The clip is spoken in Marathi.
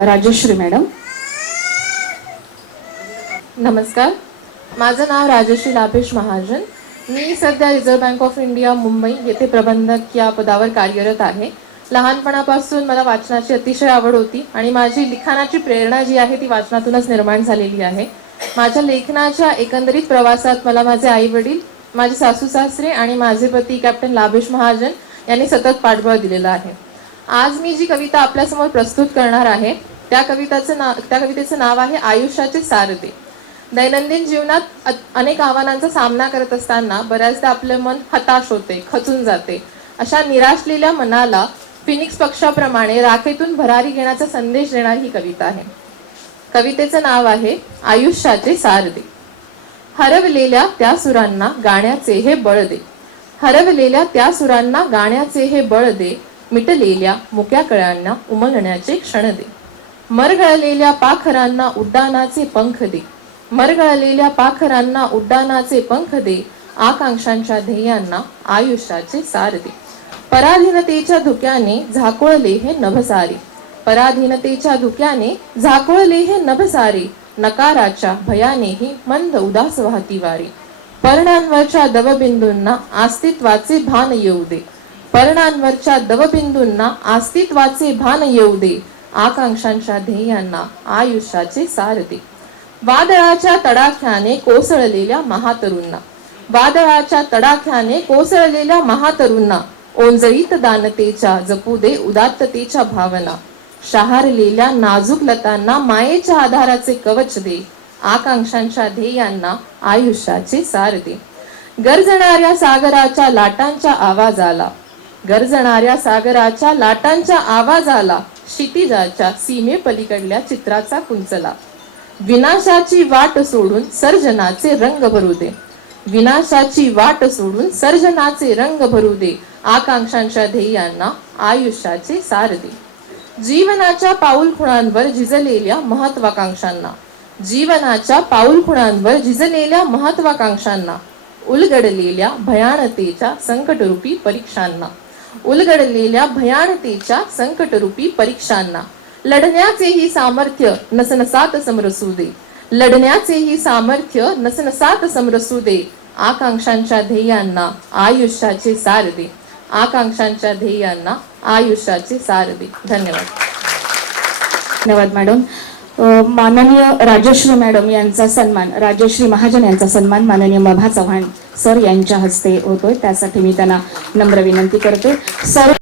राजश्री मॅडम. नमस्कार. माझं नाव राजश्री लाभेश महाजन. मी सध्या reserve bank of India Mumbai येथे प्रबंधक या पदावर कार्यरत आहे. लहानपणापासून मला वाचनाची अतिशय आवड होती आणि माझी लिखाणाची प्रेरणा जी आहे ती वाचनातूनच निर्माण झालेली आहे. माझ्या लेखनाच्या एकंदरीत प्रवासात मला माझे आई वडील माझे सासू सासरे आणि माझे पती कॅप्टन लाभेश महाजन यांनी सतत पाठबळ दिलेला आहे. आज मी जी कविता आपल्यासमोर प्रस्तुत करणार आहे त्या कविताचं नाव त्या कवितेचं नाव आहे आयुष्याचे सारदे दैनंदिन जीवनात अनेक आव्हानांचा सामना करत असताना बऱ्याचदा आपले मन हताश होते खचून जाते. अशा निराशलेल्या मनाला फिनिक्स पक्षाप्रमाणे राखेतून भरारी घेण्याचा संदेश देणारी ही कविता आहे. कवितेचं नाव आहे आयुष्याचे सारदे हरवलेल्या त्या सुरांना गाण्याचे हे बळ दे. हरवलेल्या त्या सुरांना गाण्याचे हे बळ दे. मिटलेल्या मुक्या कळ्यांना उमलण्याचे क्षण दे. मरगळलेल्या पाखरांना उड्डाणाचे पंख दे. मरगळलेल्या पाखरांना उड्डाणाचे पंख दे. आकांक्षांच्या ध्येयांना आयुष्याचे सार दे. पराधीनतेच्या धुक्याने झाकोळले हे नभसारे. पराधीनतेच्या धुक्याने झाकोळले हे नभसारे. नकाराच्या भयानेही मंद उदास वाहती वारे. पर्णांवरच्या दवबिंदूंना अस्तित्वाचे भान येऊ दे. पर्णांवरच्या दवबिंदूंना अस्तित्वाचे भान येऊ दे. आकांक्षांच्या ध्येयांना आयुष्याचे सार दे. वादळाच्या तडाख्याने कोसळलेल्या महातरुंना. वादळाच्या तडाख्याने कोसळलेल्या महातरुंना. ओंजळीत दानतेच्या जपू दे उदात्ततेच्या भावना. शहारलेल्या नाजूक लतांना मायेच्या आधाराचे कवच दे. आकांक्षांच्या ध्येयांना आयुष्याचे सार दे. गरजणाऱ्या सागराच्या लाटांच्या आवाजाला गरजणाऱ्या सागराच्या लाटांच्या आवाजाला क्षितिजाच्या सीमेपलीकडल्या चित्राचा कुंचला. विनाशाची वाट सोडून सर्जनाचे रंग भरू दे. विनाशाची वाट सोडून सर्जनाचे रंग भरू दे. आकांक्षांच्या ध्येयांना आयुष्याचे सार दे. जीवनाच्या पाऊलखुणांवर झिजलेल्या महत्वाकांक्षांना जीवनाच्या पाऊलखुणांवर झिजलेल्या महत्वाकांक्षांना उलगडलेल्या भयानतेच्या संकटरूपी परीक्षांना. उलगडलेल्या भयानतेच्या संकटरूपी परीक्षांना. लढण्याचेही सामर्थ्य नसनसात समरसू दे. लढण्याचेही सामर्थ्य नसनसात समरसू दे. आकांक्षांच्या ध्येयांना आयुष्याचे सार दे. आकांक्षांच्या ध्येयांना आयुष्याचे सार दे. धन्यवाद. धन्यवाद मॅडम. माननीय राजश्री मॅडम यांचा सन्मान राजश्री महाजन यांचा सन्मान माननीय मभा चव्हाण सर यांच्या हस्ते होतोय. त्यासाठी मी त्यांना नम्र विनंती करते सर